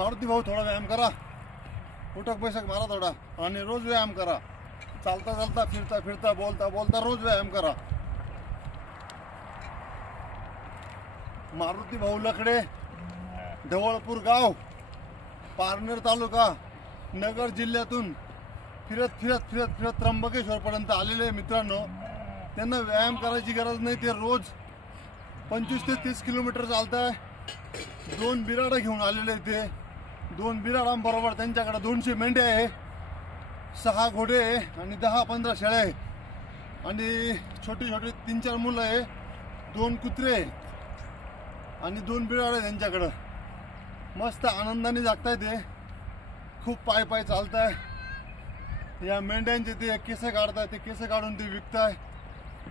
मारुती भाऊ थोडा व्यायाम करा, उठक बैठक मारा थोडा आणि रोज व्यायाम करा. चालता चालता, फिरता फिरता, बोलता बोलता रोज व्यायाम करा. मारुती भाऊ लकडे, ढवळपूर गाव, पारनेर तालुका, नगर जिल्ह्यातून फिरत फिरत फिरत फिरत त्र्यंबकेश्वर पर्यंत आलेले मित्रांनो. त्यांना व्यायाम करायची गरज नाही. ते रोज 25 ते 30 किलोमीटर चालताय. 2 बिराडं घेऊन आलेले. ते 2 बिराडांबरोबर त्यांच्याकडे 200 मेंढ्या आहे, 6 घोडे आहे आणि 10-15 शेळ्या आहे आणि छोटी छोटी 3-4 मुलं आहे, 2 कुत्रे आणि 2 बिराड आहे त्यांच्याकडं. मस्त आनंदाने जगताय. ते खूप पाय पाय चालताय. या मेंढ्यांचे ते केस काढताय, ते केस काढून ते विकताय.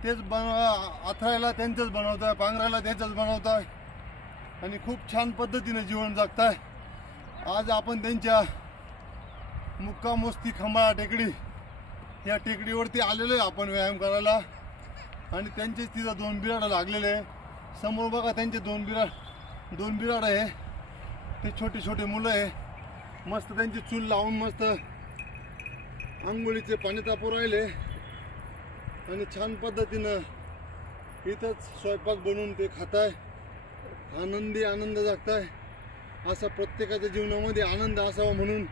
तेच आथरायला त्यांचंच बनवताय, पांघरायला त्यांचंच बनवताय आणि खूप छान पद्धतीने जीवन जगताय. आज आपण त्यांच्या मुक्कामोस्ती खंबाळा टेकडी या टेकडीवरती आलेलो आहे आपण व्यायाम करायला. आणि त्यांचे तिथं 2 बिराड लागलेले आहे. समोर बघा त्यांचे 2 बिराड आहे. ते छोटे छोटे मुलं आहे. मस्त त्यांची चूल लावून मस्त आंघोळीचे पाणी तापू राहिले आणि छान पद्धतीनं इथंच स्वयंपाक बनवून ते खाताय. आनंद जगताय. असा प्रत्येकाच्या जीवनामध्ये आनंद असावा म्हणून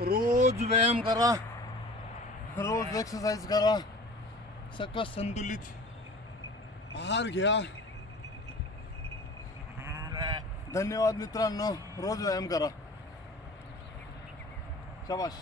रोज व्यायाम करा, रोज एक्सरसाइज करा, सकस संतुलित आहार घ्या. धन्यवाद मित्रांनो. रोज व्यायाम करा. शाबाश.